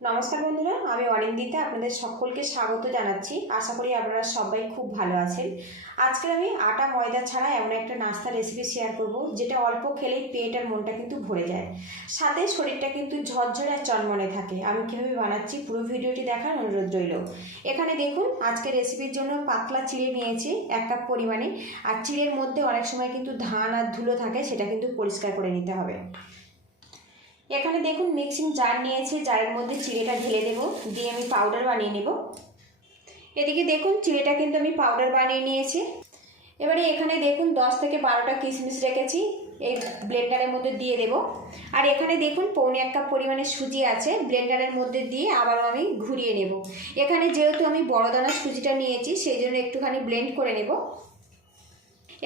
নমস্কার বন্ধুরা, আমি অরিন্দিতা, আপনাদের সকলকে স্বাগত জানাচ্ছি। আশা করি আপনারা সবাই খুব ভালো আছেন। আজকে আমি আটা, ময়দা ছাড়া এমন একটা নাস্তার রেসিপি শেয়ার করব, যেটা অল্প খেলেই পেট আর মনটা কিন্তু ভরে যায়। সাথে শরীরটা কিন্তু ঝরঝরে আর চনমনে থাকে। আমি কীভাবে বানাচ্ছি পুরো ভিডিওটি দেখার অনুরোধ রইল। এখানে দেখুন, আজকে রেসিপির জন্য পাতলা চিড়ে নিয়েছি, এক কাপ পরিমাণে। আর চিড়ের মধ্যে অনেক সময় কিন্তু ধান আর ধুলো থাকে, সেটা কিন্তু পরিষ্কার করে নিতে হবে। এখানে দেখুন মিক্সিং জার নিয়েছে জারের মধ্যে চিড়েটা ঢেলে দেবো, দিয়ে আমি পাউডার বানিয়ে নেব। এদিকে দেখুন চিড়েটা কিন্তু আমি পাউডার বানিয়ে নিয়েছি। এবারে এখানে দেখুন দশ থেকে বারোটা কিশমিশ রেখেছি, এই ব্লেন্ডারের মধ্যে দিয়ে দেব। আর এখানে দেখুন পৌনে এক কাপ পরিমাণে সুজি আছে ব্লেন্ডারের মধ্যে দিয়ে আবারও আমি ঘুরিয়ে নেব। এখানে যেহেতু আমি বড় দানার সুজিটা নিয়েছি, সেই জন্য একটুখানি ব্লেন্ড করে নেব।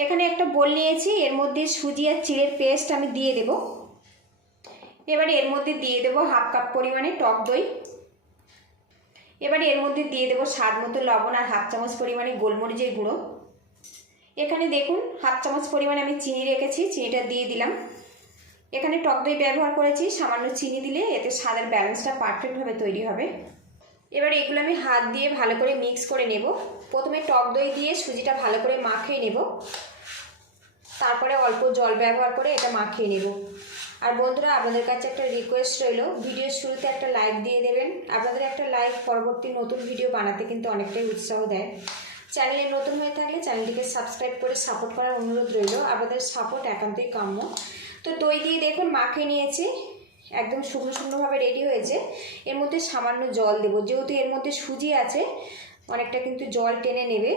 এখানে একটা বোল নিয়েছি, এর মধ্যে সুজি আর চিড়ের পেস্ট আমি দিয়ে দেবো। এবারে এর মধ্যে দিয়ে দেবো হাফ কাপ পরিমাণে টক দই। এবার এর মধ্যে দিয়ে দেবো স্বাদ মতো লবণ আর হাফ চামচ পরিমাণে গোলমরিচের গুঁড়ো। এখানে দেখুন, হাফ চামচ পরিমাণে আমি চিনি রেখেছি, চিনিটা দিয়ে দিলাম। এখানে টক দই ব্যবহার করেছি, সামান্য চিনি দিলে এতে স্বাদের ব্যালেন্সটা পারফেক্টভাবে তৈরি হবে। এবার এগুলো আমি হাত দিয়ে ভালো করে মিক্স করে নেব। প্রথমে টক দই দিয়ে সুজিটা ভালো করে মাখিয়ে নেব। তারপরে অল্প জল ব্যবহার করে এটা মাখিয়ে নেব। আর বন্ধুরা, আপনাদের কাছে একটা রিকোয়েস্ট রইল। ভিডিওর শুরুতে একটা লাইক দিয়ে দেবেন। আপনাদের একটা লাইক পরবর্তী নতুন ভিডিও বানাতে কিন্তু অনেকটাই উৎসাহ দেয়। চ্যানেলে নতুন হয়ে থাকলে চ্যানেলটিকে সাবস্ক্রাইব করে সাপোর্ট করার অনুরোধ রইল। আপনাদের সাপোর্ট একান্তই কাম্য। তো দই দিয়ে দেখুন মাখিয়ে নিয়েছি। একদম শুকনো শুকনোভাবে রেডি হয়েছে। এর মধ্যে সামান্য জল দেবো। যেহেতু এর মধ্যে সুজি আছে, অনেকটা কিন্তু জল টেনে নেবে।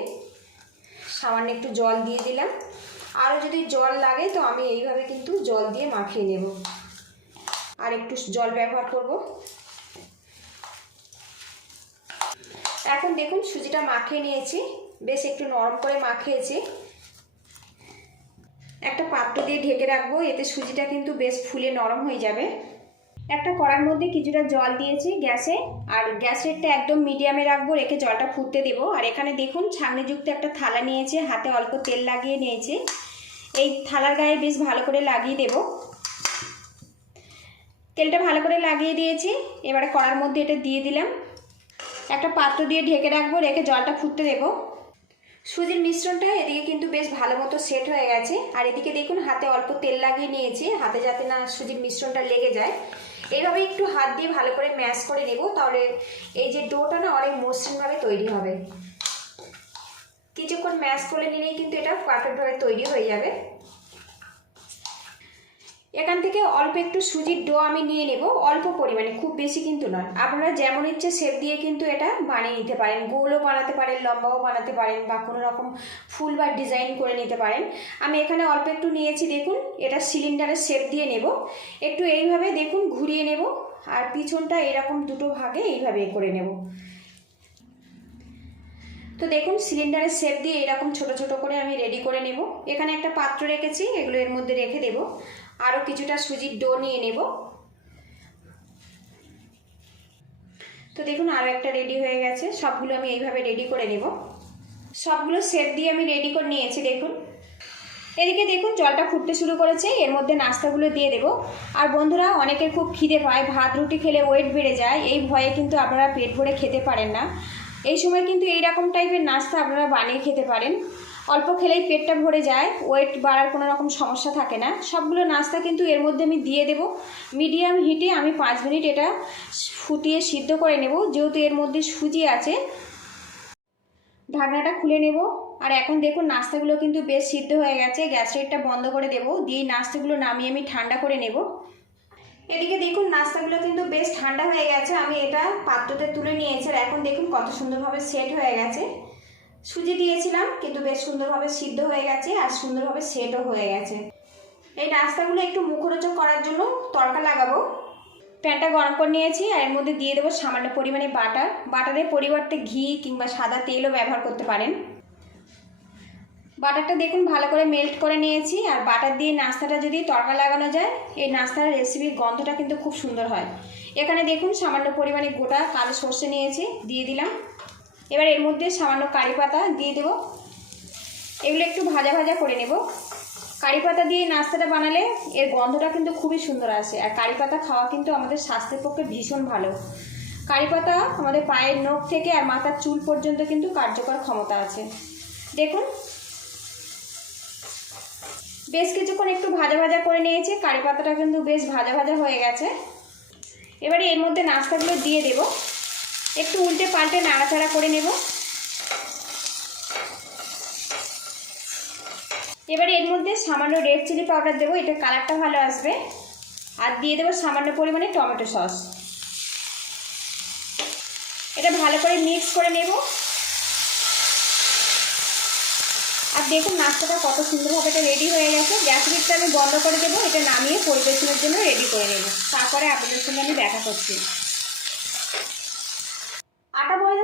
সামান্য একটু জল দিয়ে দিলাম। আরও যদি জল লাগে, তো আমি এইভাবে কিন্তু জল দিয়ে মাখিয়ে নেব। আর একটু জল ব্যবহার করব। এখন দেখুন, সুজিটা মাখিয়ে নিয়েছি। বেশ একটু নরম করে মাখিয়েছি। একটা পাত্র দিয়ে ঢেকে রাখব, এতে সুজিটা কিন্তু বেশ ফুলে নরম হয়ে যাবে। একটা কড়ার মধ্যে কিছুটা জল দিয়েছি গ্যাসে, আর গ্যাসেরটা একদম মিডিয়ামে রাখব, রেখে জলটা ফুটতে দেবো। আর এখানে দেখুন, ছাঁকনিযুক্ত একটা থালা নিয়েছে, হাতে অল্প তেল লাগিয়ে নিয়েছে। এই থালার গায়ে বেশ ভালো করে লাগিয়ে দেব। তেলটা ভালো করে লাগিয়ে দিয়েছি, এবারে কড়ার মধ্যে এটা দিয়ে দিলাম। একটা পাত্র দিয়ে ঢেকে রাখব, রেখে জলটা ফুটতে দেবো। সুজির মিশ্রণটা এদিকে কিন্তু বেশ ভালো মতো সেট হয়ে গেছে। আর এদিকে দেখুন, হাতে অল্প তেল লাগিয়ে নিয়েছি, হাতে যাতে না সুজির মিশ্রণটা লেগে যায়। এভাবে একটু হাত দিয়ে ভালো করে ম্যাশ করে নেব, তাহলে এই যে ডোটা না অনেক মসৃণভাবে তৈরি হবে। কিছুক্ষণ ম্যাশ করে নিলেই কিন্তু এটা পারফেক্টভাবে তৈরি হয়ে যাবে। এখান থেকে অল্প একটু সুজির ডো আমি নিয়ে নেব, অল্প পরিমাণে, খুব বেশি কিন্তু নয়। আপনারা যেমন ইচ্ছে শেপ দিয়ে কিন্তু এটা বানিয়ে নিতে পারেন, গোলও বানাতে পারেন, লম্বাও বানাতে পারেন বা কোনো রকম ফুল বা ডিজাইন করে নিতে পারেন। আমি এখানে অল্প একটু নিয়েছি, দেখুন, এটা সিলিন্ডারের শেপ দিয়ে নেব। একটু এইভাবে দেখুন, ঘুরিয়ে নেব, আর পিছনটা এরকম দুটো ভাগে এইভাবে করে নেব। তো দেখুন সিলিন্ডারের শেপ দিয়ে এরকম ছোট ছোট করে আমি রেডি করে নেব। এখানে একটা পাত্র রেখেছি, এগুলো এর মধ্যে রেখে দেব। আরও কিছুটা সুজির ডো নিয়ে নেব। তো দেখুন আরও একটা রেডি হয়ে গেছে। সবগুলো আমি এইভাবে রেডি করে নেব। সবগুলো শেপ দিয়ে আমি রেডি করে নিয়েছি, দেখুন। এদিকে দেখুন, জলটা ফুটতে শুরু করেছে। এর মধ্যে নাস্তাগুলো দিয়ে দেবো। আর বন্ধুরা, অনেকের খুব খিদে পায় ভাত, রুটি খেলে ওয়েট বেড়ে যায়। এই ভয়ে কিন্তু আপনারা পেট ভরে খেতে পারেন না। এই সময় কিন্তু এই রকম টাইপের নাস্তা আপনারা বানিয়ে খেতে পারেন। অল্প খেলেই পেটটা ভরে যায় ওয়েট বাড়ার কোনো রকম সমস্যা থাকে না। সবগুলো নাস্তা কিন্তু এর মধ্যে আমি দিয়ে দেব। মিডিয়াম হিটে আমি পাঁচ মিনিট এটা ফুটিয়ে সিদ্ধ করে নেব, যেহেতু এর মধ্যে সুজি আছে। ঢাকনাটা খুলে নেব। আর এখন দেখুন নাস্তাগুলো কিন্তু বেশ সিদ্ধ হয়ে গেছে, গ্যাস রেটটা বন্ধ করে দেবো। দিয়ে নাস্তাগুলো নামিয়ে আমি ঠান্ডা করে নেব। এদিকে দেখুন, নাস্তাগুলো কিন্তু বেশ ঠান্ডা হয়ে গেছে। আমি এটা পাত্রতে তুলে নিয়েছি আর এখন দেখুন কত সুন্দরভাবে সেট হয়ে গেছে। সুজি দিয়েছিলাম, কিন্তু বেশ সুন্দরভাবে সিদ্ধ হয়ে গেছে আর সুন্দরভাবে সেটও হয়ে গেছে। এই নাস্তাগুলো একটু মুখরোচক করার জন্য তড়কা লাগাবো। প্যানটা গরম করে নিয়েছি আর এর মধ্যে দিয়ে দেবো সামান্য পরিমাণে বাটার। বাটারের পরিবর্তে ঘি কিংবা সাদা তেলও ব্যবহার করতে পারেন। বাটারটা দেখুন, ভালো করে মেল্ট করে নিয়েছি। আর বাটার দিয়ে নাস্তাটা যদি তড়কা লাগানো যায়, এই নাস্তার রেসিপির গন্ধটা কিন্তু খুব সুন্দর হয়। এখানে দেখুন, সামান্য পরিমাণে গোটা কালো সর্ষে নিয়েছি, দিয়ে দিলাম। এবার এর মধ্যে সামান্য কারি পাতা দিয়ে দেবো। এগুলো একটু ভাজা ভাজা করে নেব। কারি পাতা দিয়ে নাস্তাটা বানালে এর গন্ধটা কিন্তু খুবই সুন্দর আসে। আর কারি পাতা খাওয়া কিন্তু আমাদের স্বাস্থ্যের পক্ষে ভীষণ ভালো। কারি পাতা আমাদের পায়ের নখ থেকে আর মাথার চুল পর্যন্ত কিন্তু কার্যকর ক্ষমতা আছে। দেখুন বেশ কিছুক্ষণ একটু ভাজা ভাজা করে নিয়েছি, কারি পাতাটা কিন্তু বেশ ভাজা ভাজা হয়ে গেছে। এবারে এর মধ্যে নাস্তাগুলো দিয়ে দেব। একটু উল্টে পাল্টে নাড়াচাড়া করে নেব। এবারে এর মধ্যে সামান্য রেড চিলি পাউডার দেবো এটা কালারটা ভালো আসবে। আর দিয়ে দেবো সামান্য পরিমাণে টমেটো সস। এটা ভালো করে মিক্স করে নেব। আর দেখুন নাস্তাটা কত সুন্দরভাবে এটা রেডি হয়ে গেছে। গ্যাস লিডটা আমি বন্ধ করে দেবো, এটা নামিয়ে পরিবেশনের জন্য রেডি করে নেব। তারপরে আপনাদের সঙ্গে আমি দেখা করছি।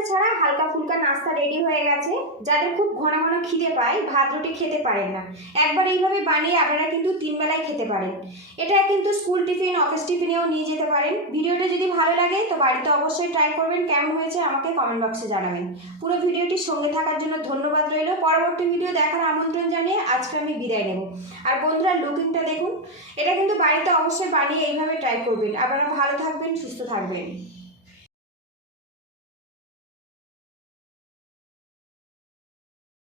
ছাড়া হালকা ফুলকা নাস্তা রেডি হয়ে গেছে। যাদের খুব ঘন ঘন খিদে পায়, ভাত রুটি খেতে পারেন না। একবার এইভাবে বানিয়ে আপনারা কিন্তু তিন বেলায় খেতে পারেন। এটা কিন্তু স্কুল টিফিন অফিস টিফিনেও নিয়ে যেতে পারেন। ভিডিওটা যদি ভালো লাগে, তো বাড়িতে অবশ্যই ট্রাই করবেন। কেমন হয়েছে আমাকে কমেন্ট বক্সে জানাবেন। পুরো ভিডিওটির সঙ্গে থাকার জন্য ধন্যবাদ রইল। পরবর্তী ভিডিও দেখার আমন্ত্রণ জানিয়ে আজকে আমি বিদায় নেব। আর বন্ধুরা লুকিংটা দেখুন। এটা কিন্তু বাড়িতে অবশ্যই বানিয়ে এইভাবে ট্রাই করবেন। আপনারা ভালো থাকবেন, সুস্থ থাকবেন।